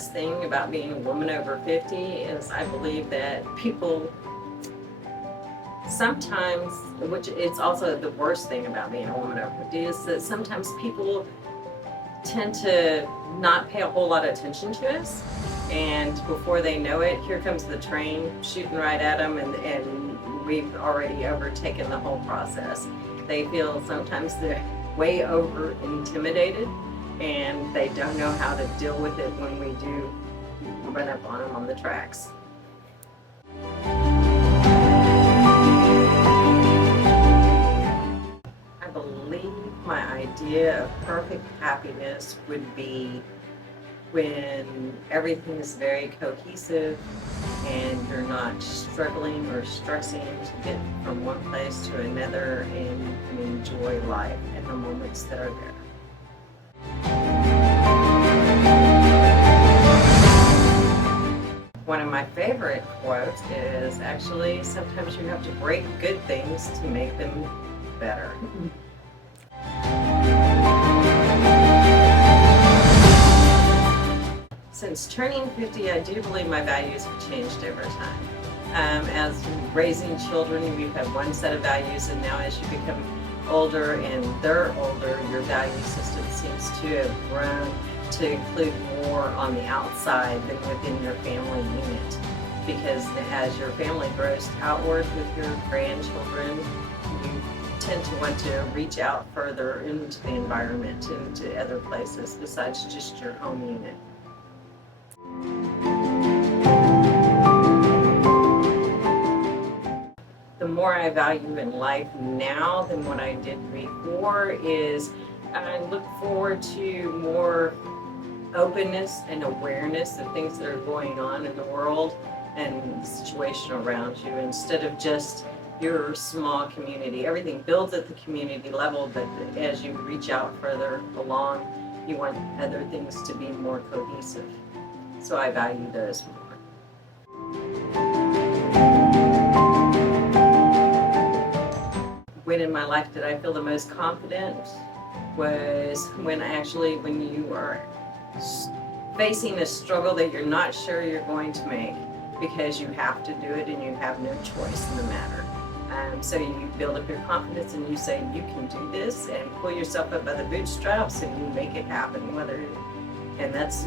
best thing about being a woman over 50 is I believe that people sometimes, which it's also the worst thing about being a woman over 50, is that sometimes people tend to not pay a whole lot of attention to us, and before they know it, here comes the train shooting right at them, and we've already overtaken the whole process. They feel sometimes they're way over intimidated, and they don't know how to deal with it when we do run up on them on the tracks. I believe my idea of perfect happiness would be when everything is very cohesive and you're not struggling or stressing to get from one place to another, and you can enjoy life and the moments that are there. One of my favorite quotes is actually, sometimes you have to break good things to make them better. Since turning 50, I do believe my values have changed over time. As raising children, we've had one set of values, and now as you become older and they're older, your value system seems to have grown to include more on the outside than within your family unit. Because as your family grows outward with your grandchildren, you tend to want to reach out further into the environment, into other places besides just your home unit. The more I value in life now than what I did before is I look forward to more openness and awareness of things that are going on in the world and the situation around you, instead of just your small community. Everything builds at the community level, but as you reach out further along, you want other things to be more cohesive. So I value those more. When in my life did I feel the most confident was when you are facing a struggle that you're not sure you're going to make, because you have to do it and you have no choice in the matter. So you build up your confidence and you say you can do this, and pull yourself up by the bootstraps and you make it happen. And that's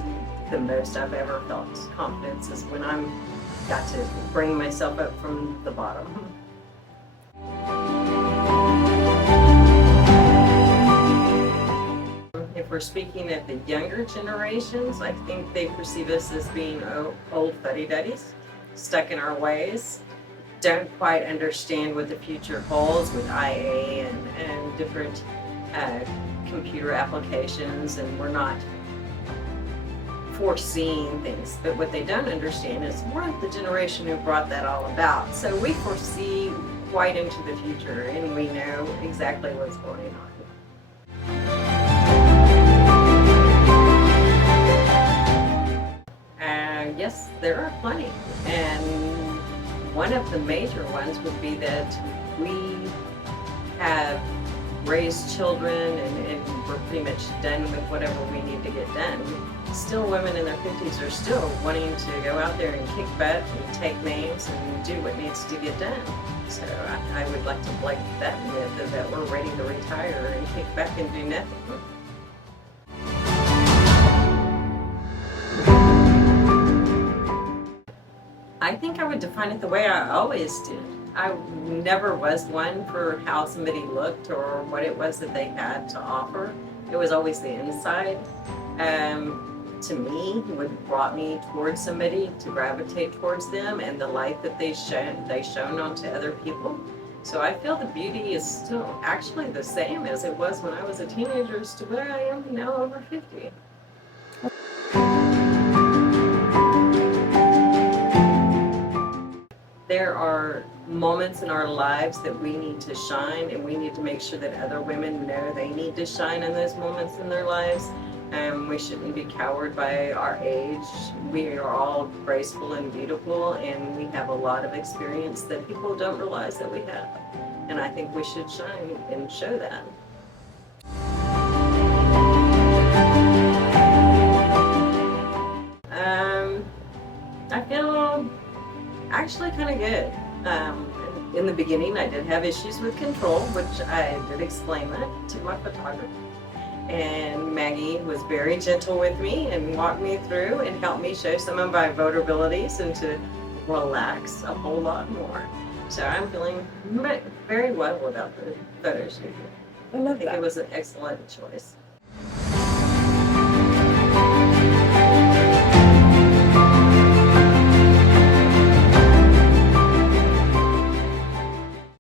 the most I've ever felt confidence, is when I'm got to bring myself up from the bottom. If we're speaking of the younger generations, I think they perceive us as being old fuddy-duddies, stuck in our ways, don't quite understand what the future holds with IA and different computer applications, and we're not foreseeing things. But what they don't understand is we're the generation who brought that all about. So we foresee quite into the future, and we know exactly what's going on. Yes, there are plenty, and one of the major ones would be that we have raised children and we're pretty much done with whatever we need to get done. Still, women in their 50s are still wanting to go out there and kick butt and take names and do what needs to get done. So I would like to break that myth that we're ready to retire and kick back and do nothing. I think I would define it the way I always did. I never was one for how somebody looked or what it was that they had to offer. It was always the inside. To me, what brought me towards somebody, to gravitate towards them, and the light that they shone onto other people. So I feel the beauty is still actually the same as it was when I was a teenager as to where I am now over 50. There are moments in our lives that we need to shine, and we need to make sure that other women know they need to shine in those moments in their lives. We shouldn't be cowed by our age. We are all graceful and beautiful, and we have a lot of experience that people don't realize that we have. And I think we should shine and show that. actually kind of good. In the beginning, I did have issues with control, which I did explain that to my photographer. And Maggie was very gentle with me and walked me through and helped me show some of my vulnerabilities and to relax a whole lot more. So I'm feeling very well about the photo shoot. I I love think that. it was an excellent choice.